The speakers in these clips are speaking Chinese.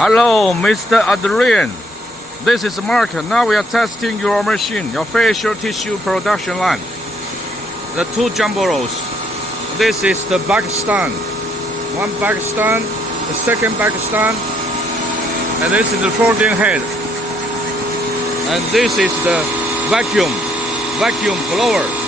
Hello, Mr. Adrian. This is Mark. Now we are testing your machine, your facial tissue production line. The two jumbo rolls. This is the back stand. One back stand, the second back stand, and this is the folding head. And this is the vacuum blower.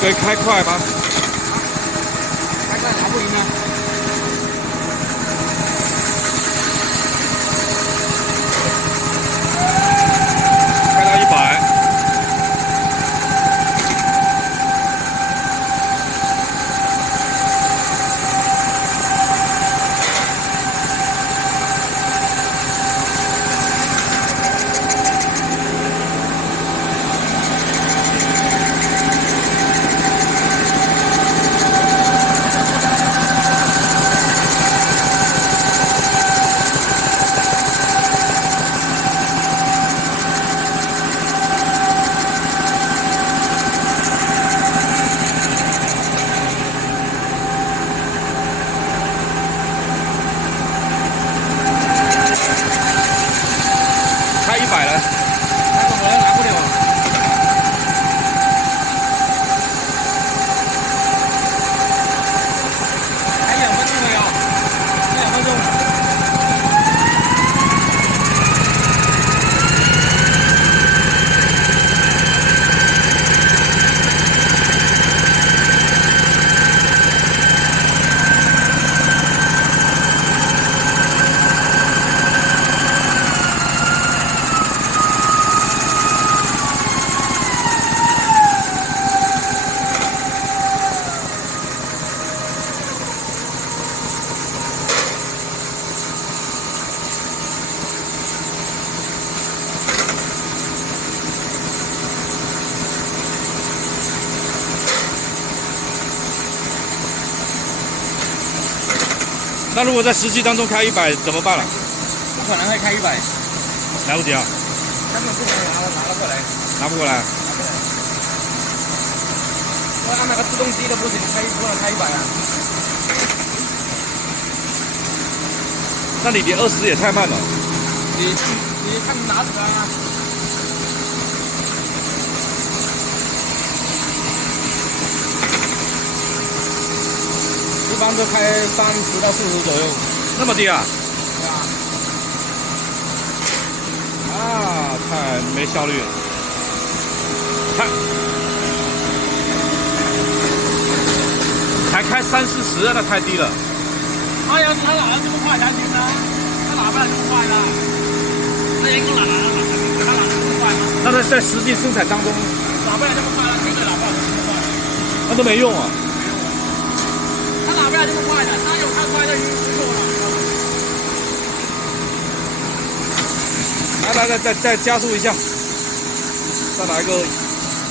可以开快吗？开快拿不赢啊！开到100。开100了，那怎么拿不了？还2分钟没有？还2分钟。那如果在实际当中开100怎么办了？不可能会开100，来不及啊，根本不可能拿得过来。拿不过来。我按那个自动机的不行，不能开100啊。那你离20也太慢了。你看拿着啊。一般都开30到40左右。那么低啊？对啊。啊，太没效率了。才开30、40，那太低了。哎呀，他哪来这么快才行呢？他哪来这么快呢？他人工哪来这么快呢？那在实际生产当中，哪来这么快呢？绝对哪来这么快？那都没用啊。他哪来这么快的？他有他快的运错了。来，再加速一下，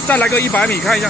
再来个100米，看一下。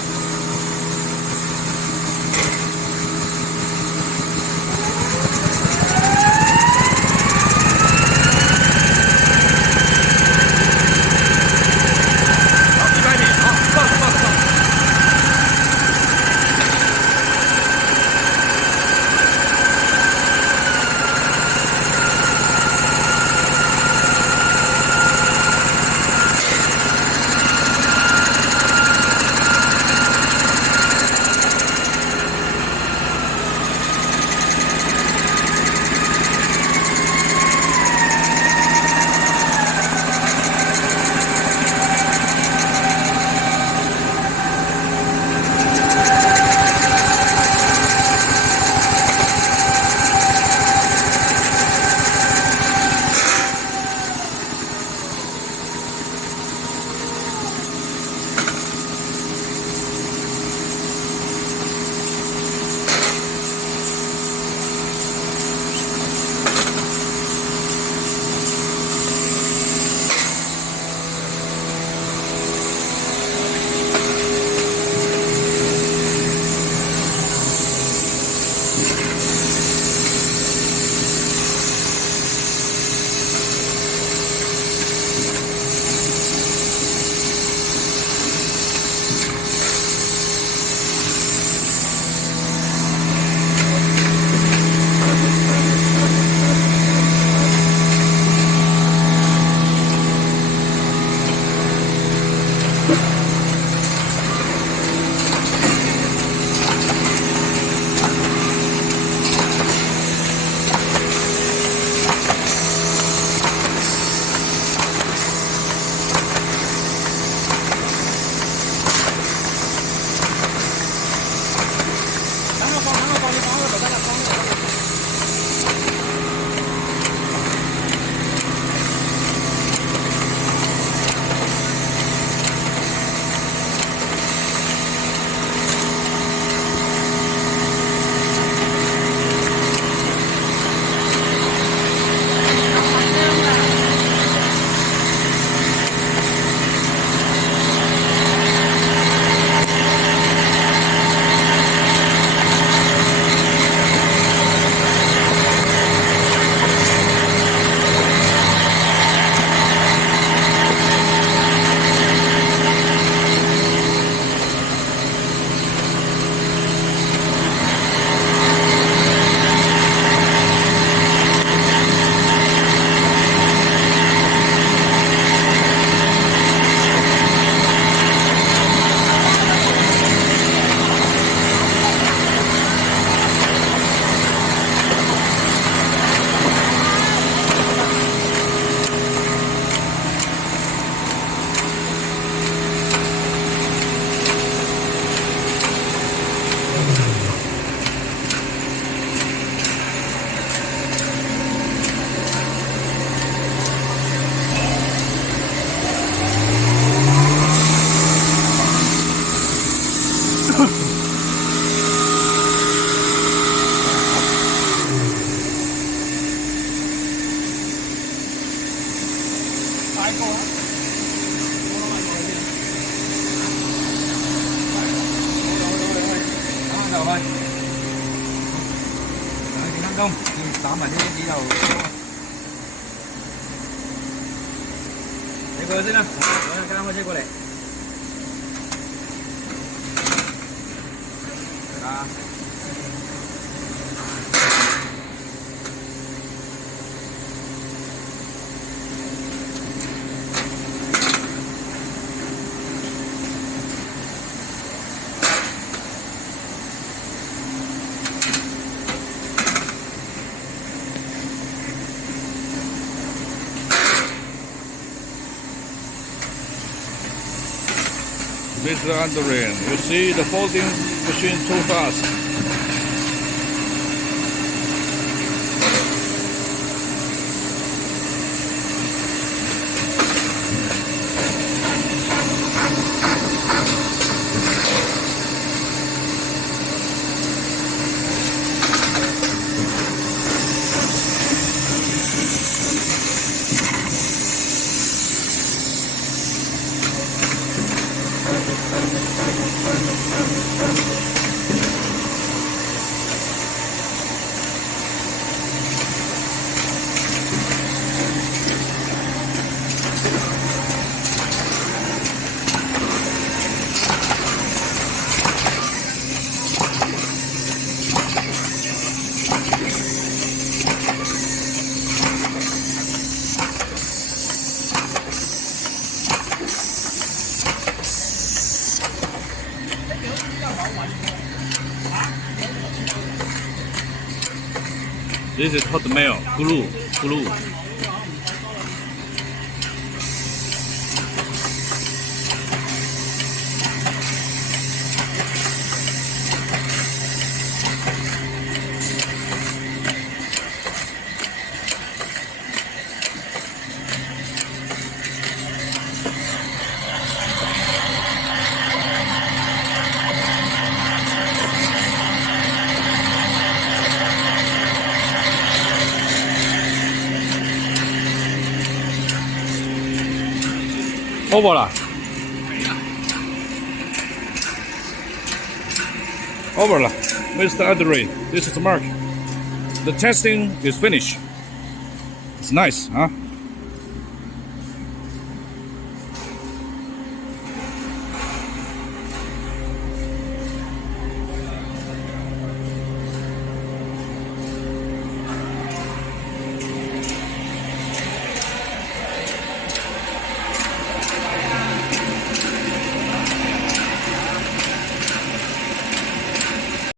thôi. Đấy, thì thành công. Mình tóm ở đi đầu. Đây vừa thế nào? Cái nào mà chơi qua đây. Đó. This is the underrail. You see the folding machine too fast. This is hot mail, glue. Over 了 Over 了 Mr. Adrian, this is Mark. The testing is finished. It's nice, huh?